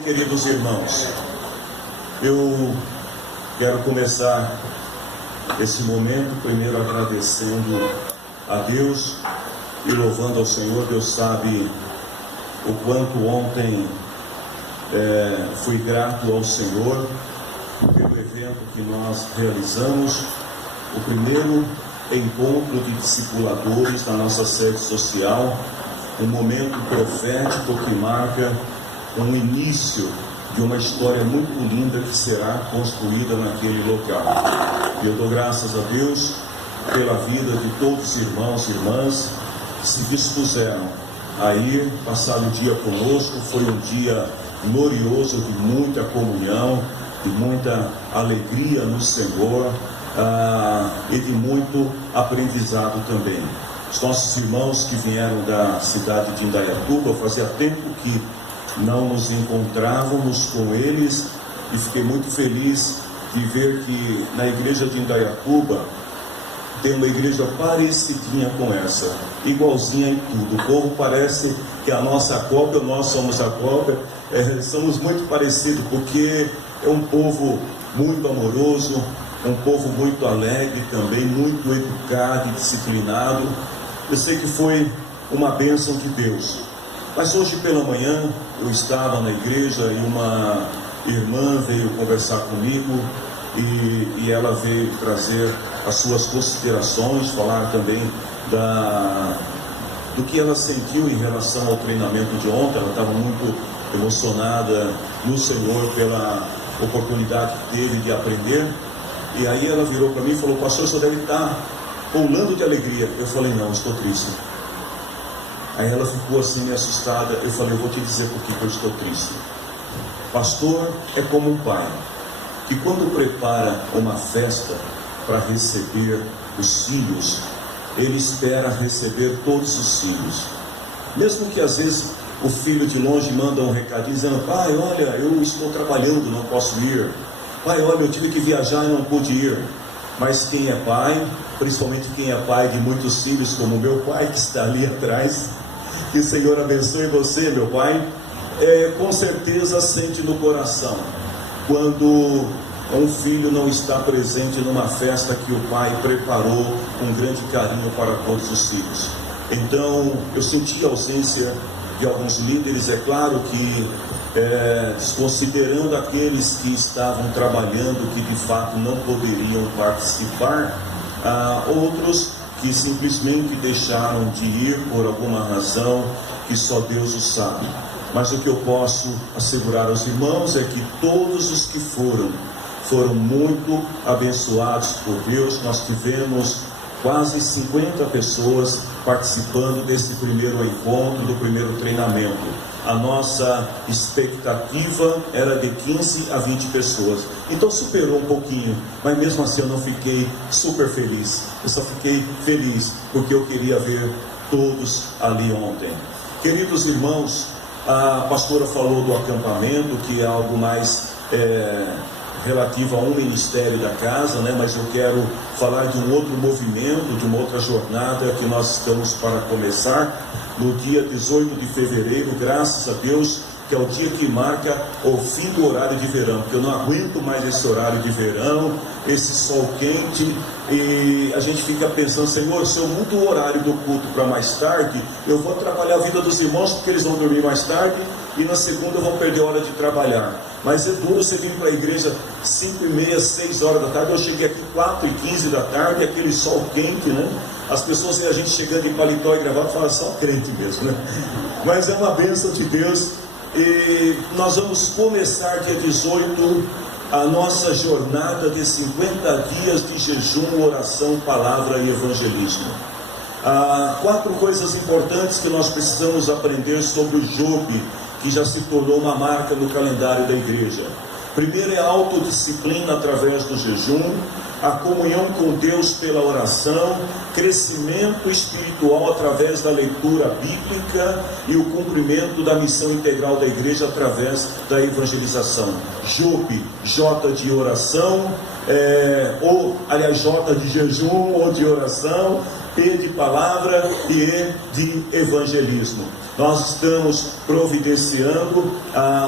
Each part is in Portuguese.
Queridos irmãos, eu quero começar esse momento primeiro agradecendo a Deus e louvando ao Senhor. Deus sabe o quanto ontem fui grato ao Senhor pelo evento que nós realizamos, o primeiro encontro de discipuladores na nossa sede social, um momento profético que marca um início de uma história muito linda que será construída naquele local. E eu dou graças a Deus pela vida de todos os irmãos e irmãs que se dispuseram a ir passar o dia conosco. Foi um dia glorioso, de muita comunhão, de muita alegria no Senhor, e de muito aprendizado também. Os nossos irmãos que vieram da cidade de Indaiatuba, fazia tempo que não nos encontrávamos com eles, e fiquei muito feliz de ver que na igreja de Indaiatuba tem uma igreja parecidinha com essa, igualzinha em tudo. O povo parece que a nossa cópia, nós somos a cópia, somos muito parecidos, porque é um povo muito amoroso, um povo muito alegre também, muito educado e disciplinado. Eu sei que foi uma bênção de Deus. Mas hoje pela manhã eu estava na igreja e uma irmã veio conversar comigo e ela veio trazer as suas considerações, falar também do que ela sentiu em relação ao treinamento de ontem. Ela estava muito emocionada no Senhor pela oportunidade que teve de aprender. E aí ela virou para mim e falou: pastor, você deve estar pulando de alegria. Eu falei: não, estou triste. Aí ela ficou assim, assustada. Eu falei: eu vou te dizer por que eu estou triste. Pastor é como um pai que, quando prepara uma festa para receber os filhos, ele espera receber todos os filhos. Mesmo que às vezes o filho de longe manda um recadinho dizendo: pai, olha, eu estou trabalhando, não posso ir. Pai, olha, eu tive que viajar e não pude ir. Mas quem é pai, principalmente quem é pai de muitos filhos, como o meu pai que está ali atrás, que o Senhor abençoe você, meu pai, com certeza sente no coração quando um filho não está presente numa festa que o pai preparou com grande carinho para todos os filhos. Então eu senti a ausência de alguns líderes, é claro que desconsiderando aqueles que estavam trabalhando, que de fato não poderiam participar, outros que simplesmente deixaram de ir por alguma razão que só Deus o sabe. Mas o que eu posso assegurar aos irmãos é que todos os que foram muito abençoados por Deus. Nós tivemos quase 50 pessoas participando desse primeiro encontro, do primeiro treinamento. A nossa expectativa era de 15 a 20 pessoas. Então superou um pouquinho, mas mesmo assim eu não fiquei super feliz. Eu só fiquei feliz porque eu queria ver todos ali ontem. Queridos irmãos, a pastora falou do acampamento, que é algo mais relativo a um ministério da casa, né? Mas eu quero falar de um outro movimento, de uma outra jornada que nós estamos para começar no dia 18 de fevereiro, graças a Deus, que é o dia que marca o fim do horário de verão, porque eu não aguento mais esse horário de verão, esse sol quente, e a gente fica pensando: Senhor, se eu mudo o horário do culto para mais tarde, eu vou atrapalhar a vida dos irmãos, porque eles vão dormir mais tarde, e na segunda vão perder a hora de trabalhar. Mas é duro você vir para a igreja 5h30, 6 horas da tarde. Eu cheguei aqui 4h15 da tarde, aquele sol quente, né? As pessoas veem a gente chegando em paletó e gravata e falam: só crente mesmo, né? Mas é uma bênção de Deus. E nós vamos começar dia 18 a nossa jornada de 50 dias de jejum, oração, palavra e evangelismo. 4 coisas importantes que nós precisamos aprender sobre o Job, que já se tornou uma marca no calendário da igreja. Primeiro é a autodisciplina através do jejum, a comunhão com Deus pela oração, crescimento espiritual através da leitura bíblica e o cumprimento da missão integral da igreja através da evangelização. Job, J de oração, J de jejum ou de oração, P de palavra e E de evangelismo. Nós estamos providenciando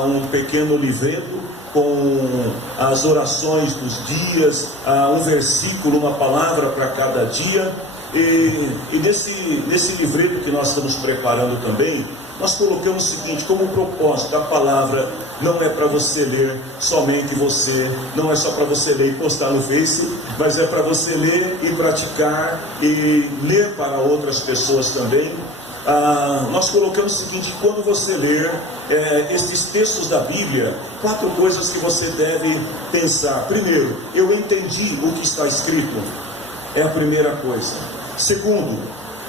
um pequeno livreto com as orações dos dias, um versículo, uma palavra para cada dia. E nesse livreto que nós estamos preparando também, nós colocamos o seguinte, como propósito da palavra, não é para você ler somente você, não é só para você ler e postar no Face, mas é para você ler e praticar e ler para outras pessoas também. Nós colocamos o seguinte, quando você ler esses textos da Bíblia, 4 coisas que você deve pensar. Primeiro, eu entendi o que está escrito, é a primeira coisa. Segundo,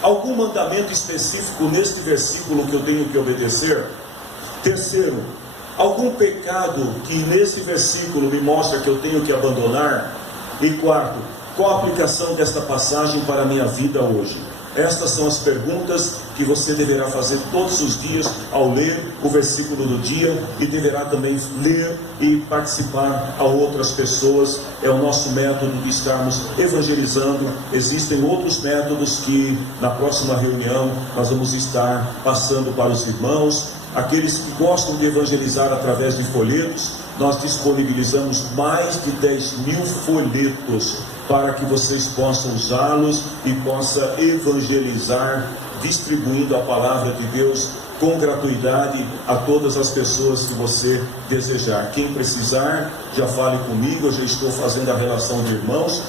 algum mandamento específico neste versículo que eu tenho que obedecer? Terceiro, algum pecado que nesse versículo me mostra que eu tenho que abandonar? E quarto, qual a aplicação desta passagem para a minha vida hoje? Estas são as perguntas que você deverá fazer todos os dias ao ler o versículo do dia, e deverá também ler e participar a outras pessoas. É o nosso método de estarmos evangelizando. Existem outros métodos que na próxima reunião nós vamos estar passando para os irmãos. Aqueles que gostam de evangelizar através de folhetos, nós disponibilizamos mais de 10.000 folhetos para que vocês possam usá-los e possam evangelizar, distribuindo a palavra de Deus com gratuidade a todas as pessoas que você desejar. Quem precisar, já fale comigo, eu já estou fazendo a relação de irmãos,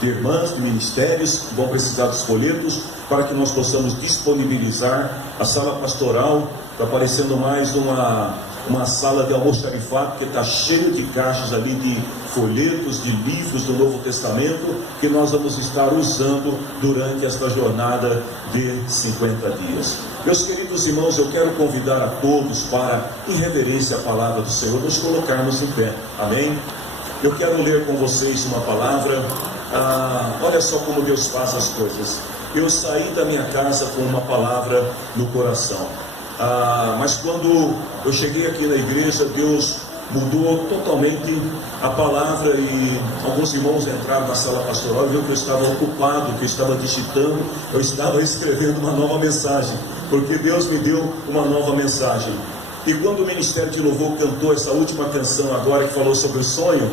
de irmãs, de ministérios que vão precisar dos folhetos, para que nós possamos disponibilizar. A sala pastoral está parecendo mais uma sala de almoxarifado, porque está cheio de caixas ali de folhetos, de livros do Novo Testamento, que nós vamos estar usando durante esta jornada de 50 dias. Meus queridos irmãos, eu quero convidar a todos para, em reverência à palavra do Senhor, nos colocarmos em pé, amém? Eu quero ler com vocês uma palavra. Olha só como Deus faz as coisas. Eu saí da minha casa com uma palavra no coração, mas quando eu cheguei aqui na igreja, Deus mudou totalmente a palavra, e alguns irmãos entraram na sala pastoral e viram que eu estava ocupado, que eu estava digitando, eu estava escrevendo uma nova mensagem, porque Deus me deu uma nova mensagem. E quando o Ministério de Louvor cantou essa última canção agora, que falou sobre o sonho,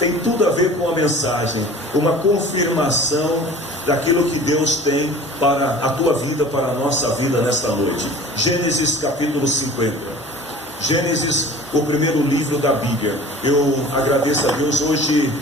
tem tudo a ver com a mensagem, uma confirmação daquilo que Deus tem para a tua vida, para a nossa vida nesta noite. Gênesis capítulo 50. Gênesis, o primeiro livro da Bíblia. Eu agradeço a Deus, hoje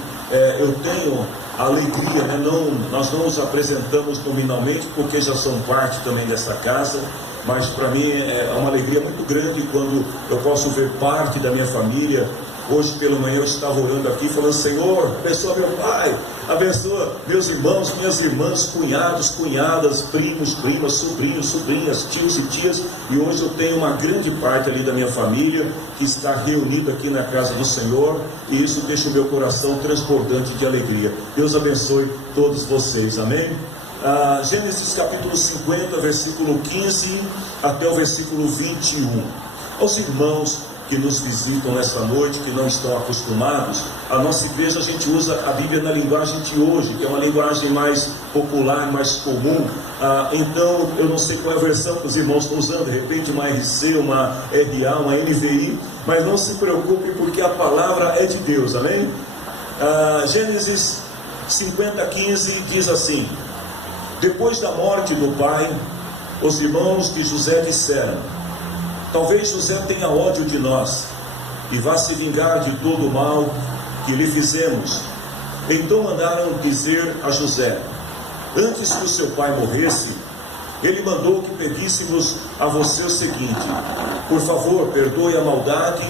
eu tenho a alegria, né? Nós não os apresentamos nominalmente, porque já são parte também dessa casa, mas para mim é uma alegria muito grande quando eu posso ver parte da minha família. Hoje pela manhã eu estava orando aqui, falando: Senhor, abençoa meu pai, abençoa meus irmãos, minhas irmãs, cunhados, cunhadas, primos, primas, sobrinhos, sobrinhas, tios e tias. E hoje eu tenho uma grande parte ali da minha família que está reunida aqui na casa do Senhor, e isso deixa o meu coração transbordante de alegria. Deus abençoe todos vocês, amém? Gênesis capítulo 50, versículo 15 até o versículo 21. Aos irmãos que nos visitam nesta noite, que não estão acostumados, a nossa igreja, a gente usa a Bíblia na linguagem de hoje, que é uma linguagem mais popular, mais comum. Então, eu não sei qual é a versão que os irmãos estão usando, de repente uma RC, uma RA, uma NVI, mas não se preocupe, porque a palavra é de Deus, amém? Gênesis 50:15 diz assim: depois da morte do pai, os irmãos de José disseram: talvez José tenha ódio de nós e vá se vingar de todo o mal que lhe fizemos. Então mandaram dizer a José: antes que o seu pai morresse, ele mandou que pedíssemos a você o seguinte: por favor, perdoe a maldade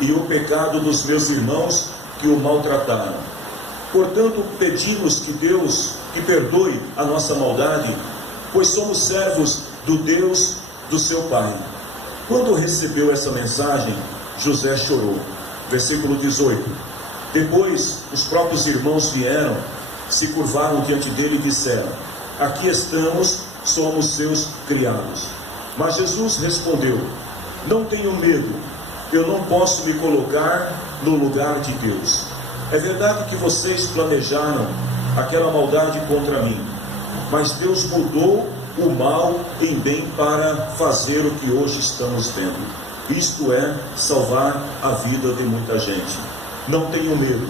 e o pecado dos meus irmãos que o maltrataram. Portanto, pedimos que Deus que perdoe a nossa maldade, pois somos servos do Deus do seu pai. Quando recebeu essa mensagem, José chorou. Versículo 18. Depois, os próprios irmãos vieram, se curvaram diante dele e disseram: aqui estamos, somos seus criados. Mas Jesus respondeu: não tenham medo, eu não posso me colocar no lugar de Deus. É verdade que vocês planejaram aquela maldade contra mim, mas Deus mudou o mal em bem para fazer o que hoje estamos vendo. Isto é, salvar a vida de muita gente. Não tenham medo,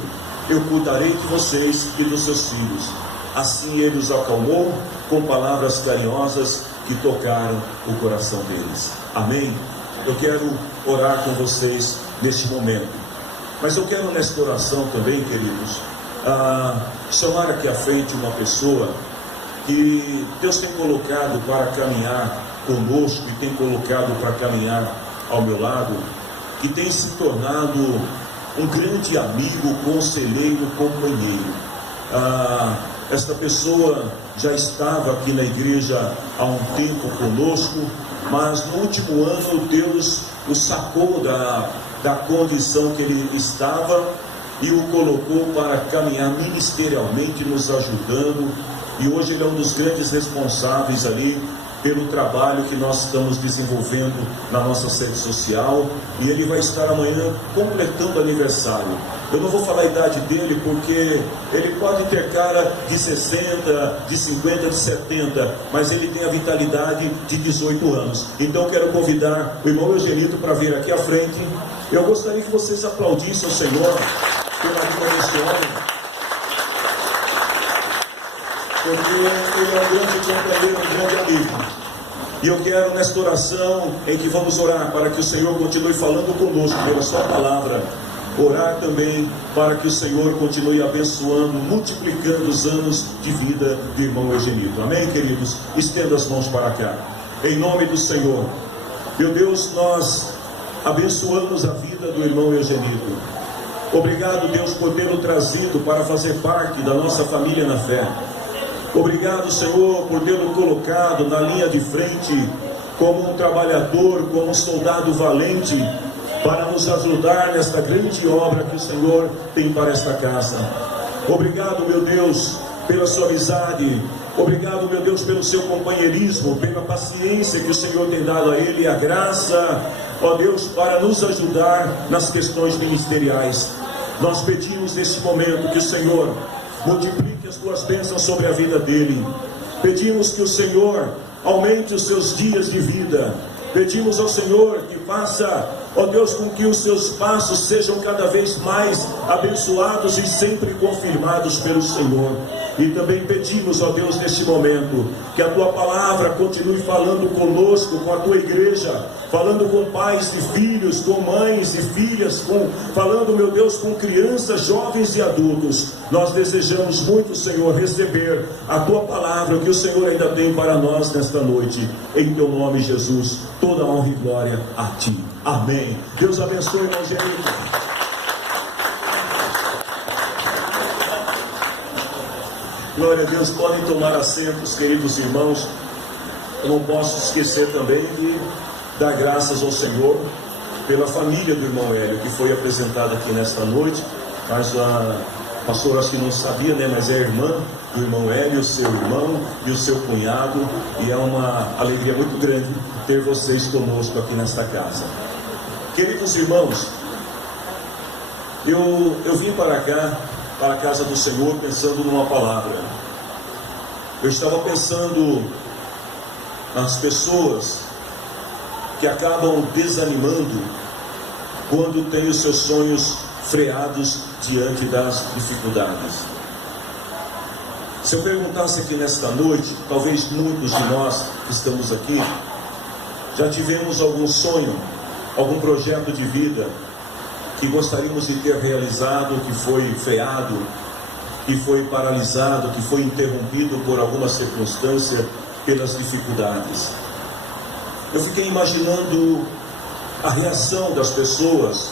eu cuidarei de vocês e dos seus filhos. Assim ele os acalmou com palavras carinhosas que tocaram o coração deles. Amém? Eu quero orar com vocês neste momento. Mas eu quero nesta oração também, queridos, chamar aqui à frente uma pessoa que Deus tem colocado para caminhar conosco e tem colocado para caminhar ao meu lado, que tem se tornado um grande amigo, conselheiro, companheiro. Esta pessoa já estava aqui na igreja há um tempo conosco, mas no último ano Deus o sacou da condição que ele estava e o colocou para caminhar ministerialmente, nos ajudando, e hoje ele é um dos grandes responsáveis ali pelo trabalho que nós estamos desenvolvendo na nossa sede social, e ele vai estar amanhã completando aniversário. Eu não vou falar a idade dele, porque ele pode ter cara de 60, de 50, de 70, mas ele tem a vitalidade de 18 anos. Então eu quero convidar o irmão Eugenito para vir aqui à frente. Eu gostaria que vocês aplaudissem o Senhor pela vida desse homem, porque ele é um grande companheiro, um grande amigo. E eu quero, nesta oração em que vamos orar para que o Senhor continue falando conosco pela sua palavra, orar também para que o Senhor continue abençoando, multiplicando os anos de vida do irmão Eugenito. Amém, queridos? Estenda as mãos para cá. Em nome do Senhor. Meu Deus, nós abençoamos a vida do irmão Eugenito. Obrigado, Deus, por tê-lo trazido para fazer parte da nossa família na fé. Obrigado, Senhor, por tê-lo colocado na linha de frente como um trabalhador, como um soldado valente, para nos ajudar nesta grande obra que o Senhor tem para esta casa. Obrigado, meu Deus, pela sua amizade. Obrigado, meu Deus, pelo seu companheirismo, pela paciência que o Senhor tem dado a ele, a graça, ó Deus, para nos ajudar nas questões ministeriais. Nós pedimos neste momento que o Senhor multiplique as tuas bênçãos sobre a vida dele. Pedimos que o Senhor aumente os seus dias de vida. Pedimos ao Senhor que faça, ó Deus, com que os seus passos sejam cada vez mais abençoados e sempre confirmados pelo Senhor. E também pedimos, ó Deus, neste momento, que a tua palavra continue falando conosco, com a tua igreja, falando com pais e filhos, com mães e filhas, falando, meu Deus, com crianças, jovens e adultos. Nós desejamos muito, Senhor, receber a tua palavra que o Senhor ainda tem para nós nesta noite. Em teu nome, Jesus, toda honra e glória a ti. Amém. Deus abençoe, irmão Genito. Glória a Deus, podem tomar assentos, queridos irmãos. Eu não posso esquecer também de dar graças ao Senhor pela família do irmão Hélio, que foi apresentada aqui nesta noite. Mas a pastora acho que não sabia, né? Mas é a irmã do irmão Hélio, o seu irmão e o seu cunhado. E é uma alegria muito grande ter vocês conosco aqui nesta casa. Queridos irmãos, eu vim para cá, para a casa do Senhor, pensando numa palavra. Eu estava pensando nas pessoas que acabam desanimando quando têm os seus sonhos freados diante das dificuldades. Se eu perguntasse aqui nesta noite, talvez muitos de nós que estamos aqui já tivemos algum sonho, algum projeto de vida que gostaríamos de ter realizado, que foi freado, que foi paralisado, que foi interrompido por alguma circunstância, pelas dificuldades. Eu fiquei imaginando a reação das pessoas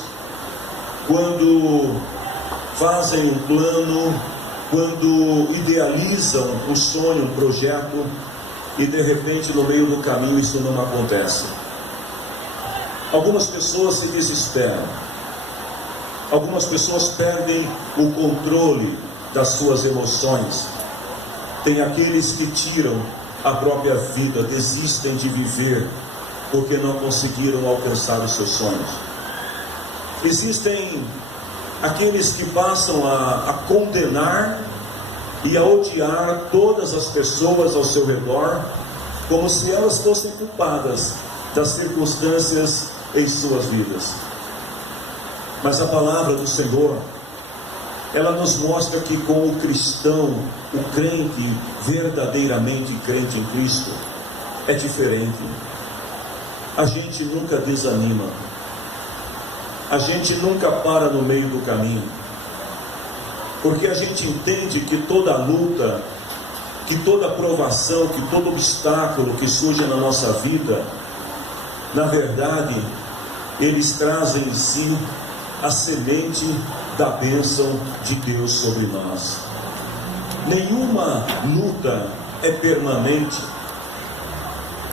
quando fazem um plano, quando idealizam um sonho, um projeto, e de repente no meio do caminho isso não acontece. Algumas pessoas se desesperam. Algumas pessoas perdem o controle das suas emoções. Tem aqueles que tiram a própria vida, desistem de viver porque não conseguiram alcançar os seus sonhos. Existem aqueles que passam a condenar e a odiar todas as pessoas ao seu redor como se elas fossem culpadas das circunstâncias em suas vidas. Mas a palavra do Senhor, ela nos mostra que com o cristão, o crente, verdadeiramente crente em Cristo, é diferente. A gente nunca desanima, a gente nunca para no meio do caminho, porque a gente entende que toda luta, que toda provação, que todo obstáculo que surge na nossa vida, na verdade, eles trazem em si a semente da bênção de Deus sobre nós. Nenhuma luta é permanente,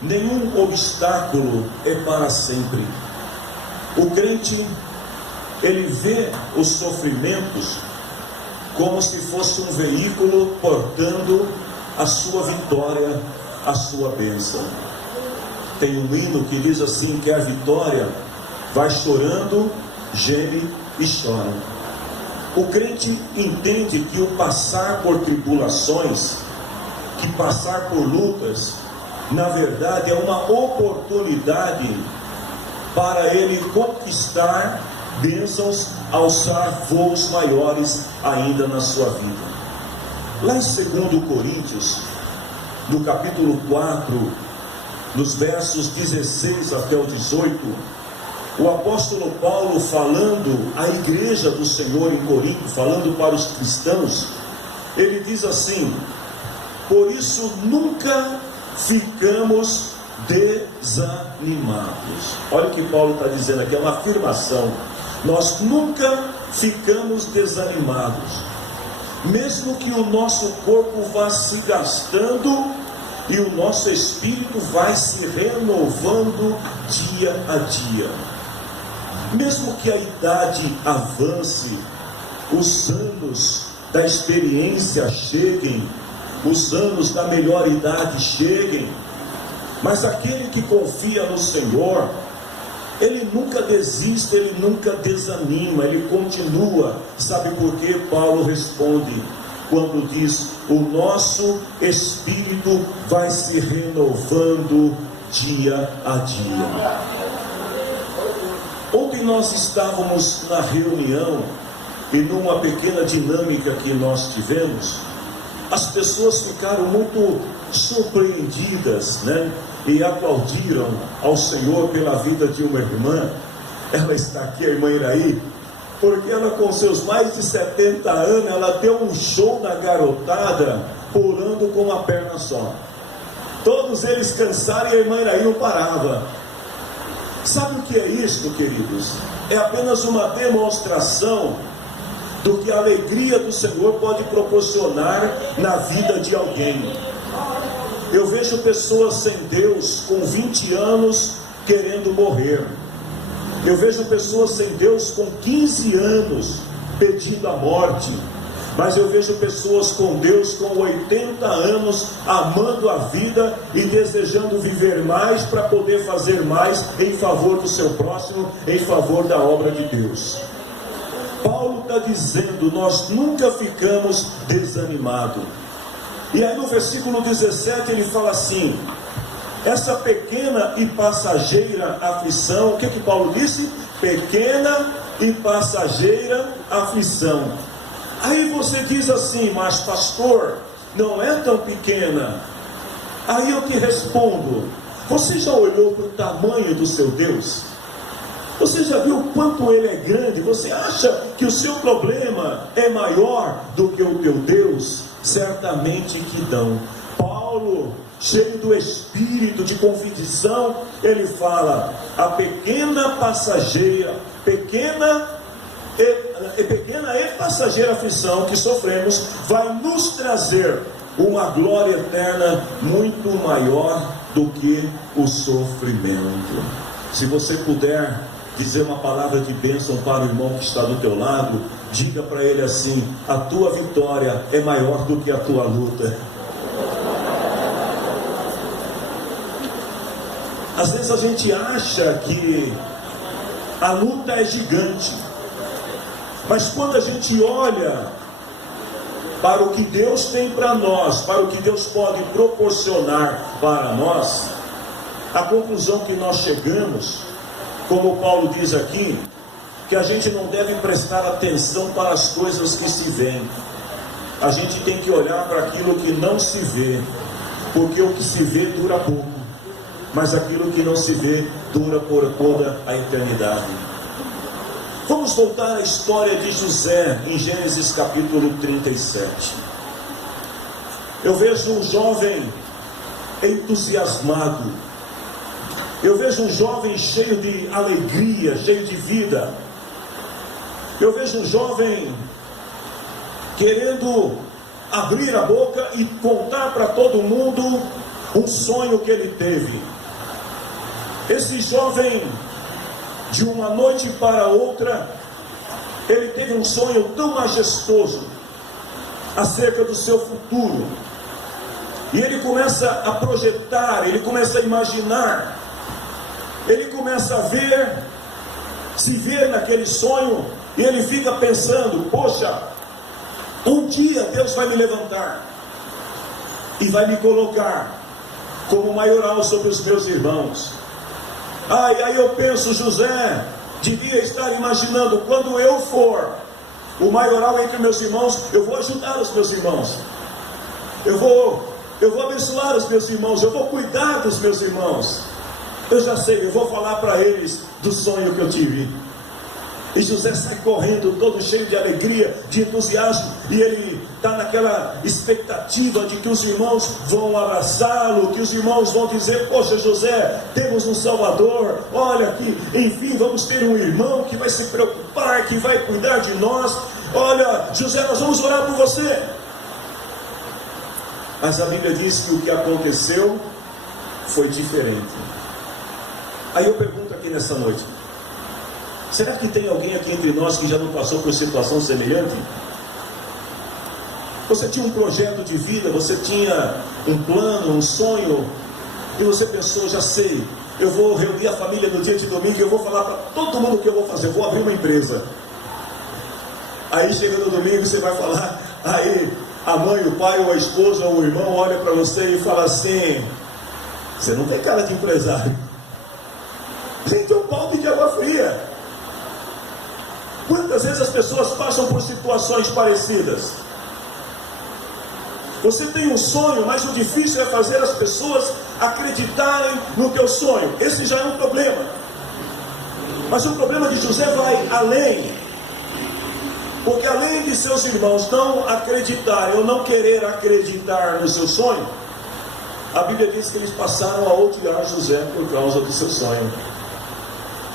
nenhum obstáculo é para sempre. O crente, ele vê os sofrimentos como se fosse um veículo portando a sua vitória, a sua bênção. Tem um hino que diz assim, que a vitória vai chorando, geme e chora. O crente entende que o passar por tribulações, que passar por lutas, na verdade é uma oportunidade para ele conquistar bênçãos, alçar voos maiores ainda na sua vida. Lá em 2 Coríntios, no capítulo 4, nos versos 16 até o 18, o apóstolo Paulo, falando à igreja do Senhor em Corinto, falando para os cristãos, ele diz assim: por isso nunca ficamos desanimados. Olha o que Paulo está dizendo aqui, é uma afirmação. Nós nunca ficamos desanimados, mesmo que o nosso corpo vá se gastando e o nosso espírito vai se renovando dia a dia. Mesmo que a idade avance, os anos da experiência cheguem, os anos da melhor idade cheguem, mas aquele que confia no Senhor, ele nunca desiste, ele nunca desanima, ele continua. Sabe por que Paulo responde quando diz: o nosso espírito vai se renovando dia a dia. Ontem nós estávamos na reunião e numa pequena dinâmica que nós tivemos, as pessoas ficaram muito surpreendidas, né? E aplaudiram ao Senhor pela vida de uma irmã. Ela está aqui, a irmã Iraí, porque ela, com seus mais de 70 anos, ela deu um show na garotada, pulando com uma perna só. Todos eles cansaram e a irmã Iraí não parava. Sabe o que é isso, queridos? É apenas uma demonstração do que a alegria do Senhor pode proporcionar na vida de alguém. Eu vejo pessoas sem Deus com 20 anos querendo morrer. Eu vejo pessoas sem Deus com 15 anos pedindo a morte. Mas eu vejo pessoas com Deus com 80 anos amando a vida e desejando viver mais para poder fazer mais em favor do seu próximo, em favor da obra de Deus. Paulo está dizendo: nós nunca ficamos desanimados. E aí no versículo 17 ele fala assim: essa pequena e passageira aflição. O que Paulo disse? Pequena e passageira aflição. Aí você diz assim: mas pastor, não é tão pequena. Aí eu te respondo: você já olhou para o tamanho do seu Deus? Você já viu o quanto ele é grande? Você acha que o seu problema é maior do que o teu Deus? Certamente que não. Paulo, cheio do espírito de convicção, ele fala: a pequena passageira, pequena e passageira aflição que sofremos vai nos trazer uma glória eterna muito maior do que o sofrimento. Se você puder dizer uma palavra de bênção para o irmão que está do teu lado, diga para ele assim: a tua vitória é maior do que a tua luta. Às vezes a gente acha que a luta é gigante, mas quando a gente olha para o que Deus tem para nós, para o que Deus pode proporcionar para nós, a conclusão que nós chegamos, como Paulo diz aqui, que a gente não deve prestar atenção para as coisas que se veem. A gente tem que olhar para aquilo que não se vê, porque o que se vê dura pouco, mas aquilo que não se vê dura por toda a eternidade. Vamos voltar à história de José, em Gênesis capítulo 37. Eu vejo um jovem entusiasmado, eu vejo um jovem cheio de alegria, cheio de vida. Eu vejo um jovem querendo abrir a boca e contar para todo mundo um sonho que ele teve. Esse jovem, de uma noite para outra, ele teve um sonho tão majestoso acerca do seu futuro. E ele começa a projetar, ele começa a imaginar, ele começa a ver, se ver naquele sonho, e ele fica pensando: poxa, um dia Deus vai me levantar e vai me colocar como maioral sobre os meus irmãos. Aí eu penso, José devia estar imaginando: quando eu for o maioral entre meus irmãos, eu vou ajudar os meus irmãos, eu vou abençoar os meus irmãos, eu vou cuidar dos meus irmãos. Eu já sei, eu vou falar para eles do sonho que eu tive. E José sai correndo, todo cheio de alegria, de entusiasmo, e ele está naquela expectativa de que os irmãos vão abraçá-lo, que os irmãos vão dizer: poxa, José, temos um Salvador, olha aqui, enfim, vamos ter um irmão que vai se preocupar, que vai cuidar de nós. Olha, José, nós vamos orar por você. Mas a Bíblia diz que o que aconteceu foi diferente. Aí eu pergunto aqui nessa noite: será que tem alguém aqui entre nós que já não passou por situação semelhante? Você tinha um projeto de vida, você tinha um plano, um sonho, e você pensou: já sei, eu vou reunir a família no dia de domingo e eu vou falar para todo mundo o que eu vou fazer, eu vou abrir uma empresa. Aí chega no domingo, você vai falar, aí a mãe, o pai, ou a esposa, ou o irmão olha para você e fala assim: você não tem cara de empresário. Gente, é um balde de água fria. Quantas vezes as pessoas passam por situações parecidas? Você tem um sonho, mas o difícil é fazer as pessoas acreditarem no teu sonho. Esse já é um problema. Mas o problema de José vai além. Porque além de seus irmãos não acreditarem ou não querer acreditar no seu sonho, a Bíblia diz que eles passaram a odiar José por causa do seu sonho.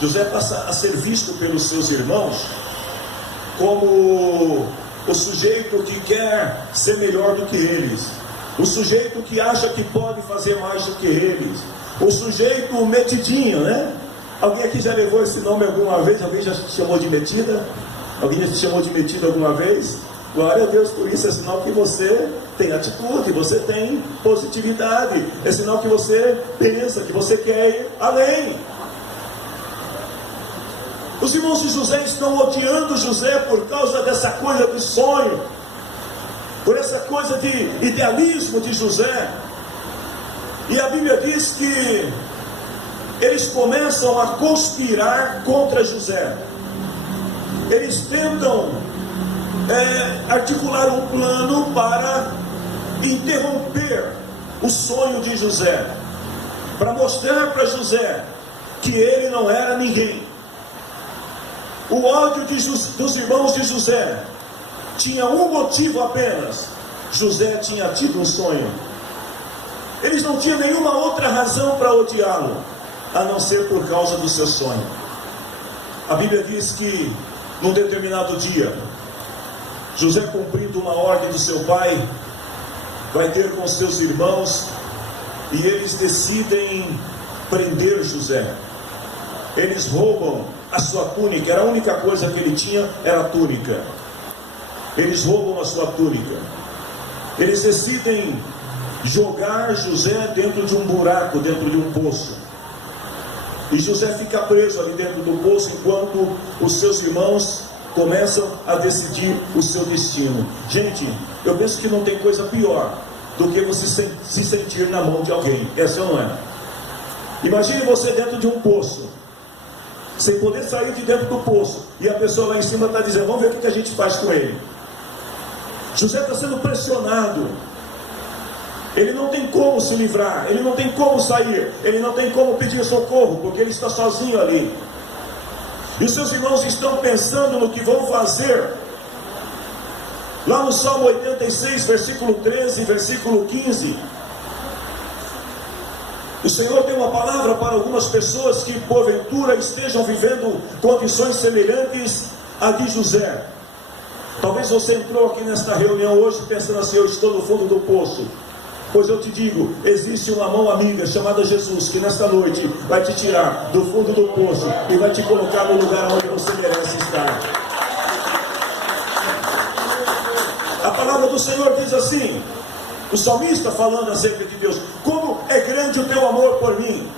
José passa a ser visto pelos seus irmãos como o sujeito que quer ser melhor do que eles, o sujeito que acha que pode fazer mais do que eles, o sujeito metidinho, né? Alguém aqui já levou esse nome alguma vez? Alguém já te chamou de metida? Alguém já te chamou de metido alguma vez? Glória a Deus por isso, é sinal que você tem atitude, você tem positividade, é sinal que você pensa, que você quer ir além. Os irmãos de José estão odiando José por causa dessa coisa do sonho, por essa coisa de idealismo de José. E a Bíblia diz que eles começam a conspirar contra José. Eles tentam articular um plano para interromper o sonho de José, para mostrar para José que ele não era ninguém. O ódio dos irmãos de José tinha um motivo apenas: José tinha tido um sonho. Eles não tinham nenhuma outra razão para odiá-lo, a não ser por causa do seu sonho. A Bíblia diz que num determinado dia, José, cumprindo uma ordem do seu pai, vai ter com seus irmãos, e eles decidem prender José. Eles roubam a sua túnica, era a única coisa que ele tinha, era a túnica. Eles roubam a sua túnica. Eles decidem jogar José dentro de um buraco, dentro de um poço. E José fica preso ali dentro do poço, enquanto os seus irmãos começam a decidir o seu destino. Gente, eu penso que não tem coisa pior do que você se sentir na mão de alguém. Essa não é. Imagine você dentro de um poço, sem poder sair de dentro do poço, e a pessoa lá em cima está dizendo: vamos ver o que a gente faz com ele. José está sendo pressionado. Ele não tem como se livrar, ele não tem como sair, ele não tem como pedir socorro, porque ele está sozinho ali. E os seus irmãos estão pensando no que vão fazer. Lá no Salmo 86, versículo 13, versículo 15, o Senhor tem uma palavra para algumas pessoas que porventura estejam vivendo condições semelhantes à de José. Talvez você entrou aqui nesta reunião hoje pensando assim: eu estou no fundo do poço. Pois eu te digo, existe uma mão amiga chamada Jesus, que nesta noite vai te tirar do fundo do poço e vai te colocar no lugar onde você merece estar. A palavra do Senhor diz assim, o salmista falando acerca de Deus: como é grande o teu amor por mim.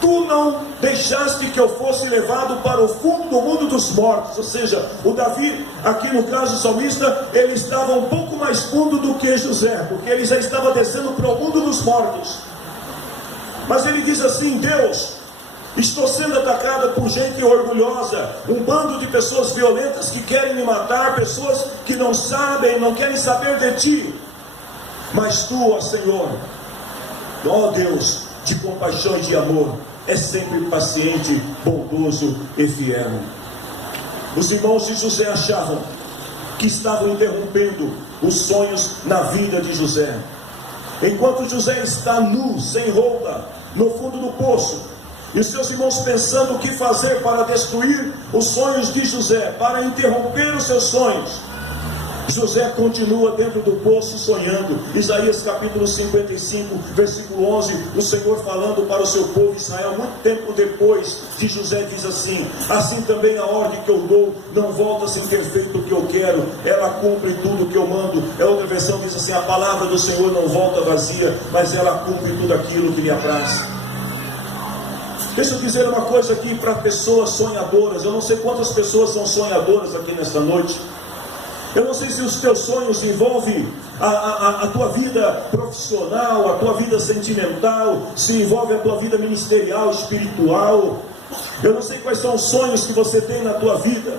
Tu não deixaste que eu fosse levado para o fundo do mundo dos mortos. Ou seja, o Davi, aqui no caso o salmista, ele estava um pouco mais fundo do que José, porque ele já estava descendo para o mundo dos mortos. Mas ele diz assim: Deus, estou sendo atacado por gente orgulhosa, um bando de pessoas violentas que querem me matar, pessoas que não sabem, não querem saber de ti. Mas tu, ó Senhor, ó Deus de compaixão e de amor, é sempre paciente, bondoso e fiel. Os irmãos de José achavam que estavam interrompendo os sonhos na vida de José. Enquanto José está nu, sem roupa, no fundo do poço, e os seus irmãos pensando o que fazer para destruir os sonhos de José, para interromper os seus sonhos, José continua dentro do poço sonhando. Isaías capítulo 55, versículo 11, o Senhor falando para o seu povo Israel, muito tempo depois de José, diz assim: assim também a ordem que eu dou não volta sem ter feito o que eu quero, ela cumpre tudo o que eu mando. A outra versão diz assim: a palavra do Senhor não volta vazia, mas ela cumpre tudo aquilo que lhe apraz. Deixa eu dizer uma coisa aqui para pessoas sonhadoras. Eu não sei quantas pessoas são sonhadoras aqui nesta noite. Eu não sei se os teus sonhos envolvem a tua vida profissional, a tua vida sentimental, se envolve a tua vida ministerial, espiritual. Eu não sei quais são os sonhos que você tem na tua vida.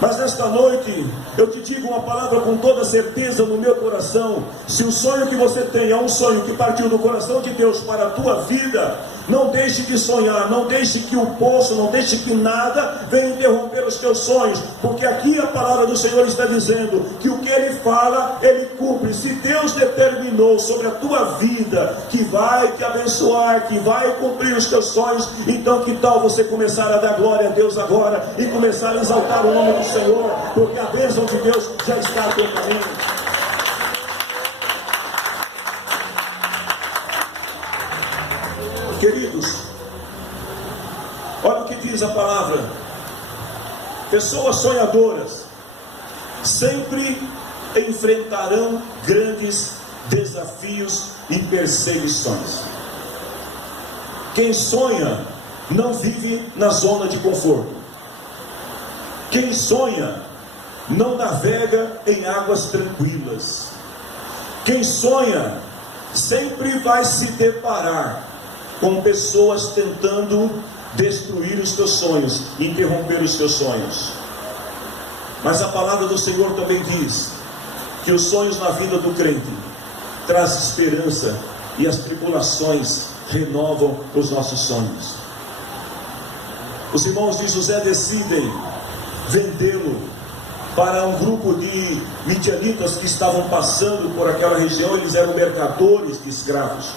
Mas nesta noite, eu te digo uma palavra com toda certeza no meu coração: se o sonho que você tem é um sonho que partiu do coração de Deus para a tua vida, não deixe de sonhar, não deixe que o poço, não deixe que nada venha interromper os teus sonhos, porque aqui a palavra do Senhor está dizendo que o que Ele fala, Ele cumpre. Se Deus determinou sobre a tua vida que vai te abençoar, que vai cumprir os teus sonhos, então que tal você começar a dar glória a Deus agora e começar a exaltar o nome do Senhor, porque a bênção de Deus já está no teu caminho. Queridos, olha o que diz a palavra: pessoas sonhadoras sempre enfrentarão grandes desafios e perseguições. Quem sonha não vive na zona de conforto. Quem sonha não navega em águas tranquilas. Quem sonha sempre vai se deparar com pessoas tentando destruir os teus sonhos, interromper os teus sonhos. Mas a palavra do Senhor também diz que os sonhos na vida do crente traz esperança, e as tribulações renovam os nossos sonhos. Os irmãos de José decidem vendê-lo para um grupo de midianitas que estavam passando por aquela região. Eles eram mercadores de escravos.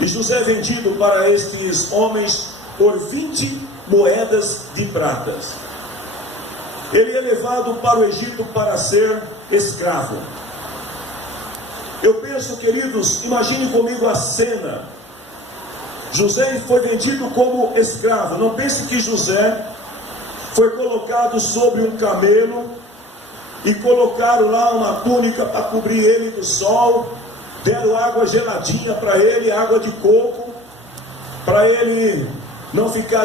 E José é vendido para estes homens por 20 moedas de prata. Ele é levado para o Egito para ser escravo. Eu penso, queridos, imagine comigo a cena. José foi vendido como escravo. Não pense que José foi colocado sobre um camelo e colocaram lá uma túnica para cobrir ele do sol, deram água geladinha para ele, água de coco, para ele não ficar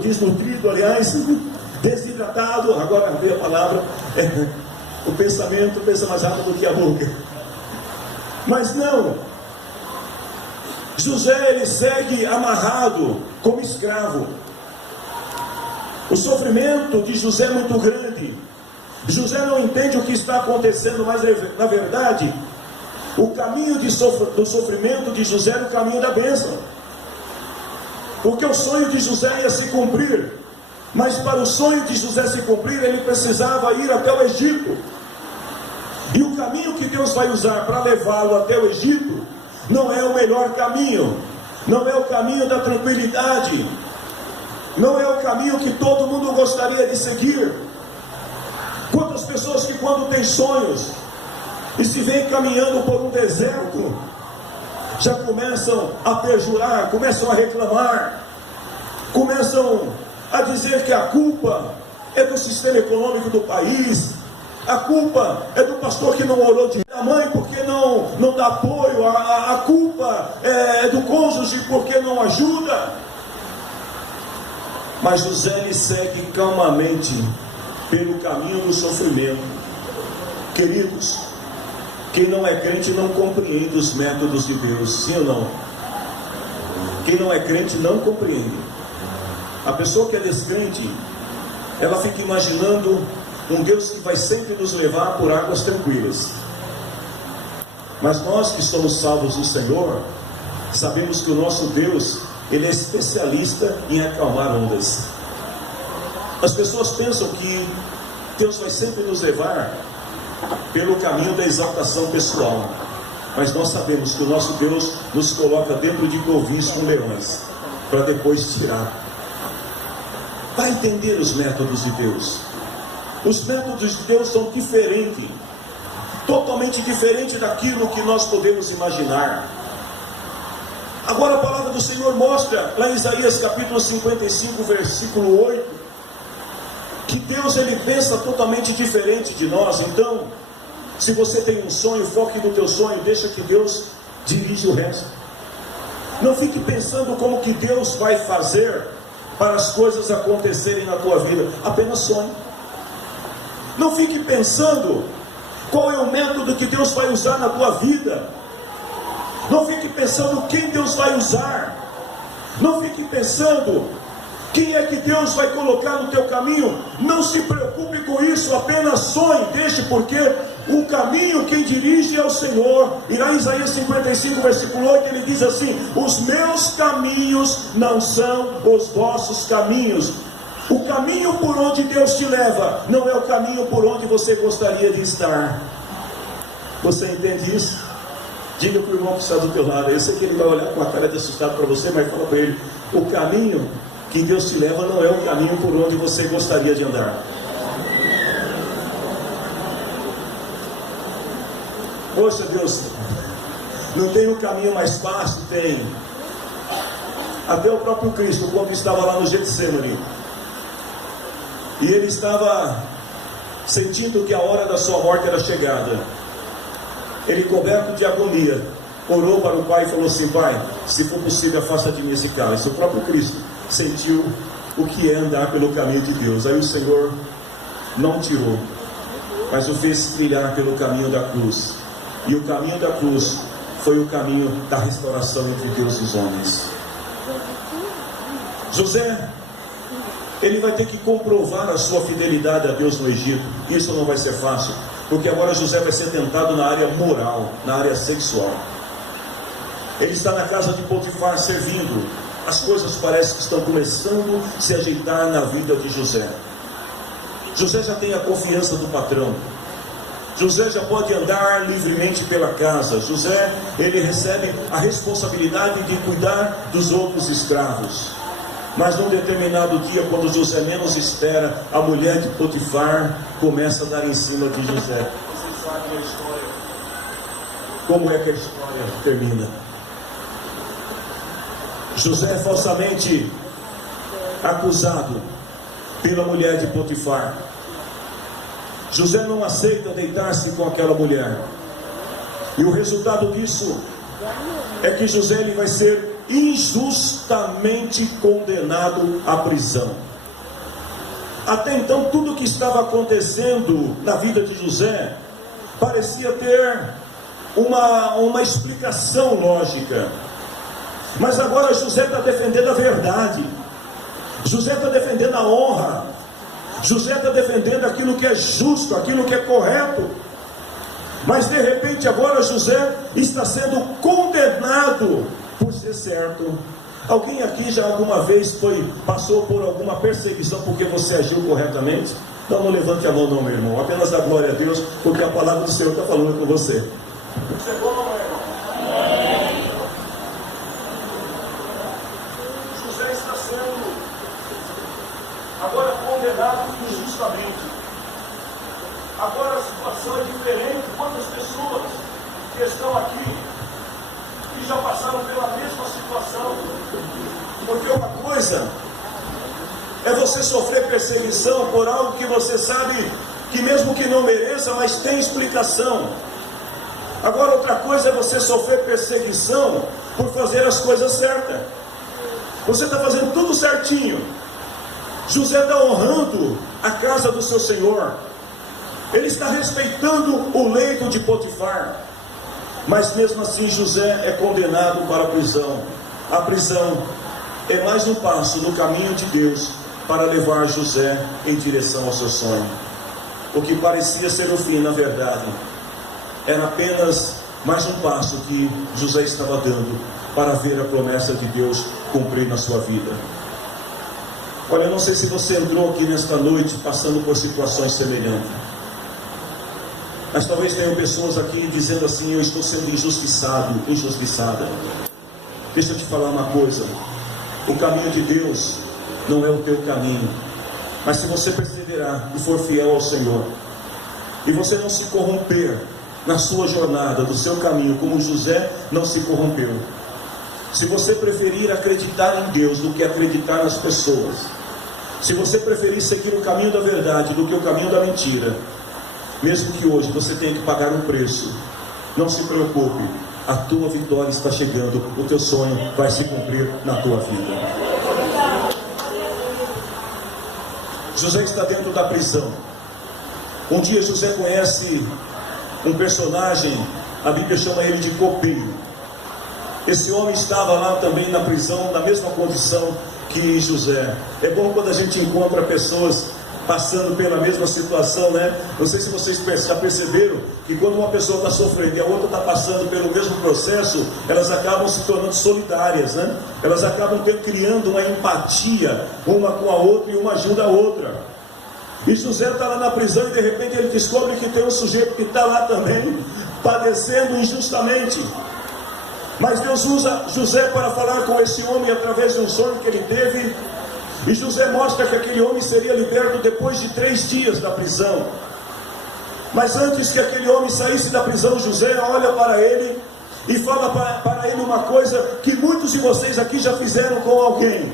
desnutrido, aliás, desidratado. Agora veio a palavra, o pensamento pensa mais rápido do que a boca. Mas não, José, ele segue amarrado como escravo. O sofrimento de José é muito grande. José não entende o que está acontecendo, mas na verdade, o caminho do sofrimento de José era o caminho da bênção. Porque o sonho de José ia se cumprir, mas para o sonho de José se cumprir, ele precisava ir até o Egito. E o caminho que Deus vai usar para levá-lo até o Egito, não é o melhor caminho, não é o caminho da tranquilidade, não é o caminho que todo mundo gostaria de seguir. Quantas pessoas que quando têm sonhos e se vêm caminhando por um deserto, já começam a perjurar, começam a reclamar, começam a dizer que a culpa é do sistema econômico do país, a culpa é do pastor que não orou de da mãe porque não dá apoio, a culpa é do cônjuge porque não ajuda. Mas José lhe segue calmamente pelo caminho do sofrimento. Queridos, quem não é crente não compreende os métodos de Deus, sim ou não? Quem não é crente não compreende. A pessoa que é descrente, ela fica imaginando um Deus que vai sempre nos levar por águas tranquilas. Mas nós que somos salvos do Senhor, sabemos que o nosso Deus, Ele é especialista em acalmar ondas. As pessoas pensam que Deus vai sempre nos levar pelo caminho da exaltação pessoal, mas nós sabemos que o nosso Deus nos coloca dentro de covis com leões, para depois tirar. Vai entender os métodos de Deus. Os métodos de Deus são diferentes, totalmente diferentes daquilo que nós podemos imaginar. Agora a palavra do Senhor mostra, lá em Isaías capítulo 55, versículo 8, que Deus, Ele pensa totalmente diferente de nós. Então, se você tem um sonho, foque no teu sonho, deixa que Deus dirija o resto. Não fique pensando como que Deus vai fazer para as coisas acontecerem na tua vida, apenas sonhe. Não fique pensando qual é o método que Deus vai usar na tua vida. Não fique pensando quem Deus vai usar. Não fique pensando quem é que Deus vai colocar no teu caminho. Não se preocupe com isso, apenas sonhe, deixe, porque o caminho quem dirige é o Senhor. E lá em Isaías 55, versículo 8, ele diz assim: os meus caminhos não são os vossos caminhos. O caminho por onde Deus te leva não é o caminho por onde você gostaria de estar. Você entende isso? Diga para o irmão que está do teu lado. Eu sei que ele vai olhar com a cara de assustado para você, mas fala para ele: o caminho que Deus te leva não é o caminho por onde você gostaria de andar. Poxa Deus, não tem um caminho mais fácil? Tem. Até o próprio Cristo, quando estava lá no Getsemane, e ele estava sentindo que a hora da sua morte era chegada, ele, coberto de agonia, orou para o Pai e falou assim: Pai, se for possível, afasta de mim esse cálice. O próprio Cristo sentiu o que é andar pelo caminho de Deus. Aí o Senhor não tirou, mas o fez trilhar pelo caminho da cruz. E o caminho da cruz foi o caminho da restauração entre Deus e os homens. José, ele vai ter que comprovar a sua fidelidade a Deus no Egito. Isso não vai ser fácil, porque agora José vai ser tentado na área moral, na área sexual. Ele está na casa de Potifar servindo. As coisas parecem que estão começando a se ajeitar na vida de José. José já tem a confiança do patrão. José já pode andar livremente pela casa. José, ele recebe a responsabilidade de cuidar dos outros escravos. Mas num determinado dia, quando José menos espera, a mulher de Potifar começa a dar em cima de José. Você sabe a história. Como é que a história termina? José é falsamente acusado pela mulher de Potifar. José não aceita deitar-se com aquela mulher. E o resultado disso é que José, ele vai ser injustamente condenado à prisão. Até então, tudo o que estava acontecendo na vida de José parecia ter uma explicação lógica. Mas agora José está defendendo a verdade, José está defendendo a honra, José está defendendo aquilo que é justo, aquilo que é correto. Mas de repente agora José está sendo condenado por ser certo. Alguém aqui já alguma vez passou por alguma perseguição porque você agiu corretamente? Então não levante a mão não, meu irmão, apenas dá glória a Deus, porque a palavra do Senhor está falando com você. Você é bom, meu irmão? José está sendo agora condenado injustamente. Agora a situação é diferente. Quantas pessoas que estão aqui que já passaram pela mesma situação? Porque uma coisa é você sofrer perseguição por algo que você sabe que mesmo que não mereça, mas tem explicação. Agora outra coisa é você sofrer perseguição por fazer as coisas certas. Você está fazendo tudo certinho. José está honrando a casa do seu senhor. Ele está respeitando o leito de Potifar. Mas mesmo assim José é condenado para a prisão. A prisão é mais um passo no caminho de Deus para levar José em direção ao seu sonho. O que parecia ser o fim, na verdade, era apenas mais um passo que José estava dando para ver a promessa de Deus cumprir na sua vida. Olha, eu não sei se você entrou aqui nesta noite passando por situações semelhantes, mas talvez tenham pessoas aqui dizendo assim: eu estou sendo injustiçado, injustiçada. Deixa eu te falar uma coisa: o caminho de Deus não é o teu caminho. Mas se você perseverar e for fiel ao Senhor, e você não se corromper na sua jornada, do seu caminho, como José não se corrompeu, se você preferir acreditar em Deus do que acreditar nas pessoas, se você preferir seguir o caminho da verdade do que o caminho da mentira, mesmo que hoje você tenha que pagar um preço, não se preocupe, a tua vitória está chegando, o teu sonho vai se cumprir na tua vida. José está dentro da prisão. Um dia José conhece um personagem, a Bíblia chama ele de copeiro. Esse homem estava lá também na prisão, na mesma condição que José. É bom quando a gente encontra pessoas passando pela mesma situação, né? Não sei se vocês já perceberam que quando uma pessoa está sofrendo e a outra está passando pelo mesmo processo, elas acabam se tornando solidárias, né? Elas acabam criando uma empatia uma com a outra e uma ajuda a outra. E José está lá na prisão e de repente ele descobre que tem um sujeito que está lá também padecendo injustamente. Mas Deus usa José para falar com esse homem através de um sonho que ele teve. E José mostra que aquele homem seria liberto depois de 3 dias da prisão. Mas antes que aquele homem saísse da prisão, José olha para ele e fala para ele uma coisa que muitos de vocês aqui já fizeram com alguém.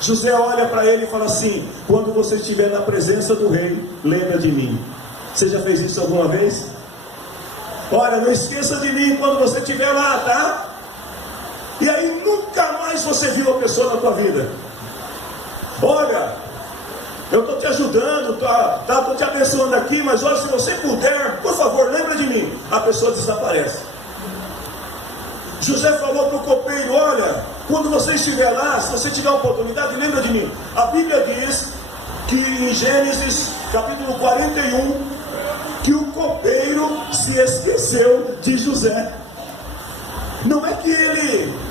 José olha para ele e fala assim: quando você estiver na presença do rei, lembra de mim. Você já fez isso alguma vez? Olha, não esqueça de mim quando você estiver lá, tá? E aí nunca mais você viu a pessoa na tua vida. Olha, eu estou te ajudando, estou te abençoando aqui, mas olha, se você puder, por favor, lembra de mim. A pessoa desaparece. José falou para o copeiro: olha, quando você estiver lá, se você tiver a oportunidade, lembra de mim. A Bíblia diz que em Gênesis capítulo 41, que o copeiro se esqueceu de José. Não é que ele